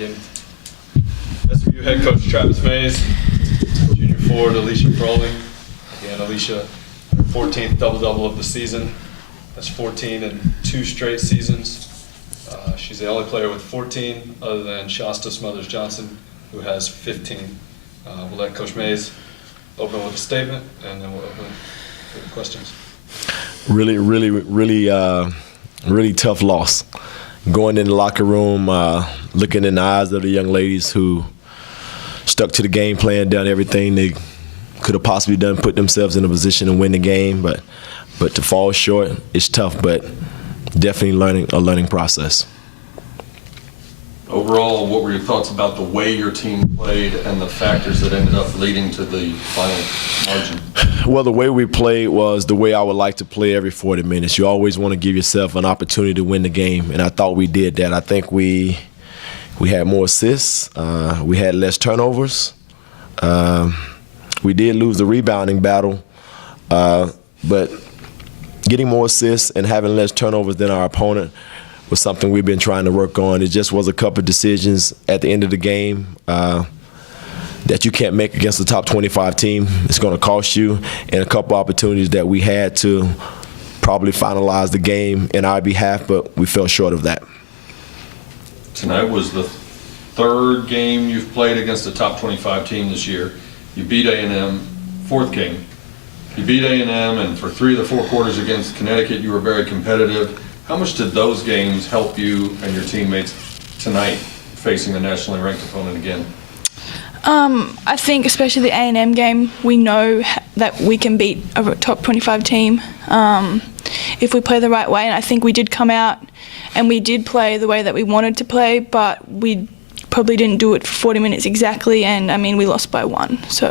Again, SMU head coach Travis Mays, junior forward Alicia Froling. Again, Alicia, her 14th double-double of the season. That's 14 in 2 straight seasons. She's the only player with 14 other than Shasta Smothers-Johnson, who has 15. We'll let Coach Mays open with a statement, and then we'll open for questions. Really tough loss. Going in the locker room, looking in the eyes of the young ladies who stuck to the game plan, done everything they could have possibly done, put themselves in a position to win the game, but to fall short, it's tough, but definitely a learning process. Overall, what were your thoughts about the way your team played and the factors that ended up leading to the final margin? Well, the way we played was the way I would like to play every 40 minutes. You always want to give yourself an opportunity to win the game, and I thought we did that. I think we had more assists. We had less turnovers. We did lose the rebounding battle, but getting more assists and having less turnovers than our opponent was something we've been trying to work on. It just was a couple of decisions at the end of the game that you can't make against the top 25 team. It's going to cost you, and a couple opportunities that we had to probably finalize the game in our behalf, but we fell short of that. Tonight was the 3rd game you've played against the top 25 team this year. You beat A&M, 4th game. You beat A&M, and for 3 of the 4 quarters against Connecticut, you were very competitive. How much did those games help you and your teammates tonight facing a nationally ranked opponent again? I think especially the A&M game, we know that we can beat a top 25 team if we play the right way, and I think we did come out and we did play the way that we wanted to play, but we probably didn't do it for 40 minutes exactly, and I mean we lost by 1, so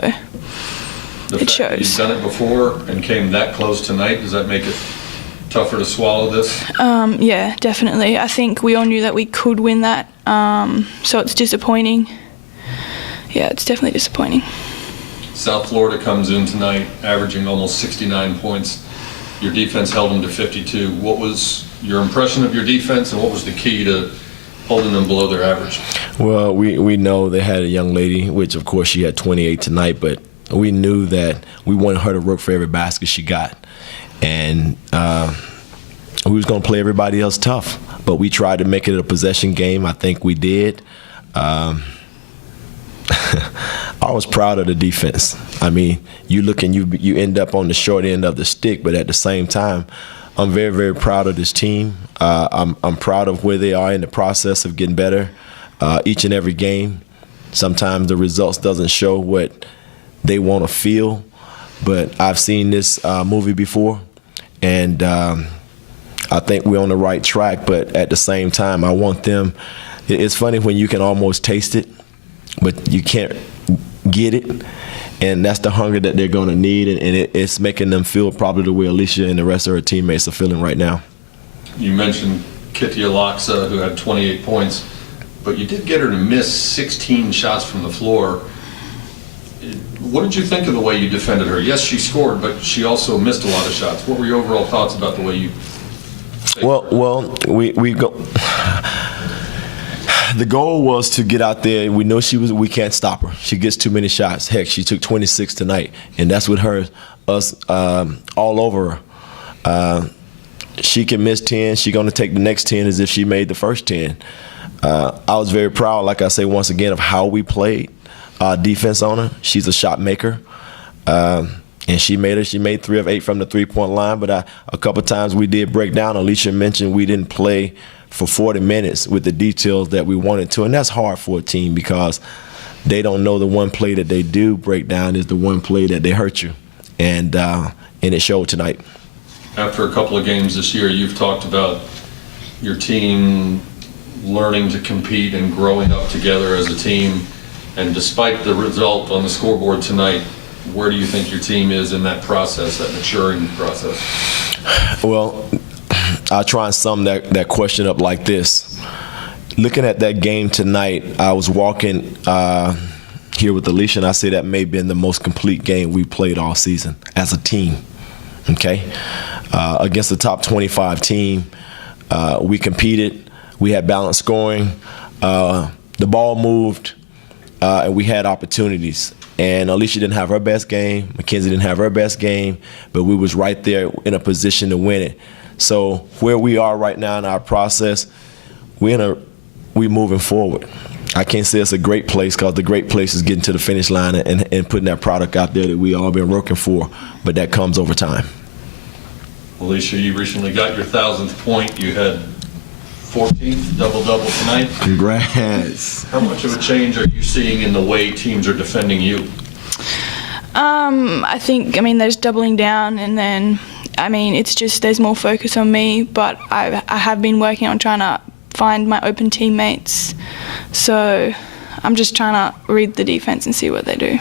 it shows. You've done it before and came that close tonight. Does that make it tougher to swallow this? Yeah, definitely. I think we all knew that we could win that, so it's disappointing. Yeah, it's definitely disappointing. South Florida comes in tonight averaging almost 69 points. Your defense held them to 52. What was your impression of your defense, and what was the key to holding them below their average? Well, we know they had a young lady, which of course she had 28 tonight, but we knew that we wanted her to work for every basket she got. And we was going to play everybody else tough, but we tried to make it a possession game. I think we did. I was proud of the defense. I mean, you look and you end up on the short end of the stick, but at the same time, I'm very, very proud of this team. I'm proud of where they are in the process of getting better each and every game. Sometimes the results doesn't show what they want to feel, but I've seen this movie before, and I think we're on the right track, but at the same time, I want them. It's funny when you can almost taste it, but you can't get it, and that's the hunger that they're going to need, and it's making them feel probably the way Alicia and the rest of her teammates are feeling right now. You mentioned Kitty Alaksa, who had 28 points, but you did get her to miss 16 shots from the floor. What did you think of the way you defended her? Yes, she scored, but she also missed a lot of shots. What were your overall thoughts about the way you played? Well, we go. The goal was to get out there. We know we can't stop her. She gets too many shots. Heck, she took 26 tonight, and that's with us all over her. She can miss 10. She's going to take the next 10 as if she made the first 10. I was very proud, like I say once again, of how we played defense on her. She's a shot maker, and she made 3 of 8 from the three-point line. But a couple times we did break down. Alicia mentioned we didn't play for 40 minutes with the details that we wanted to, and that's hard for a team because they don't know the one play that they do break down is the one play that they hurt you, and it showed tonight. After a couple of games this year, you've talked about your team learning to compete and growing up together as a team, and despite the result on the scoreboard tonight, where do you think your team is in that process, that maturing process? Well, I'll try and sum that question up like this. Looking at that game tonight, I was walking here with Alicia, and I say that may have been the most complete game we played all season as a team, okay? Against the top 25 team, we competed. We had balanced scoring. the ball moved, and we had opportunities. And Alicia didn't have her best game. Mackenzie didn't have her best game, but we was right there in a position to win it. So where we are right now in our process, we moving forward. I can't say it's a great place because the great place is getting to the finish line and putting that product out there that we all been working for, but that comes over time. Alicia, you recently got your 1,000th point. You had 14th double-double tonight. Congrats. How much of a change are you seeing in the way teams are defending you? I think, there's doubling down, and then, it's just there's more focus on me, but I have been working on trying to find my open teammates. So I'm just trying to read the defense and see what they do.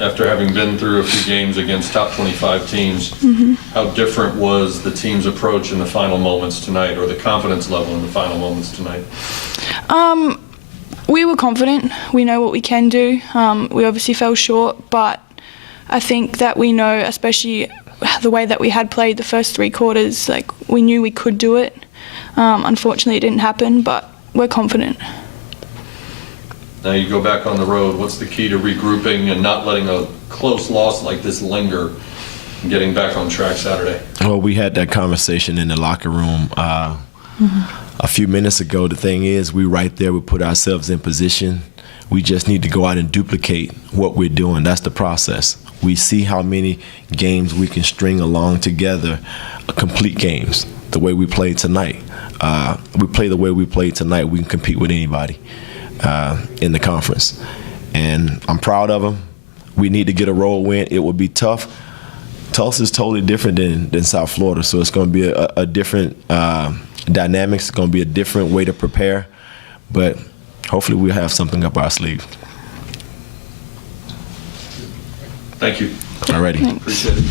After having been through a few games against top 25 teams, how different was the team's approach in the final moments tonight, or the confidence level in the final moments tonight? We were confident. We know what we can do. We obviously fell short, but I think that we know, especially the way that we had played the first 3 quarters, we knew we could do it. Unfortunately, it didn't happen, but we're confident. Now you go back on the road. What's the key to regrouping and not letting a close loss like this linger and getting back on track Saturday? Well, we had that conversation in the locker room a few minutes ago. The thing is, we right there, we put ourselves in position. We just need to go out and duplicate what we're doing. That's the process. We see how many games we can string along together, complete games, the way we played tonight. We play the way we played tonight, we can compete with anybody in the conference. And I'm proud of them. We need to get a road win. It will be tough. Tulsa's totally different than South Florida, so it's going to be a different dynamics. It's going to be a different way to prepare, but hopefully we'll have something up our sleeve. Thank you. All righty. Appreciate it.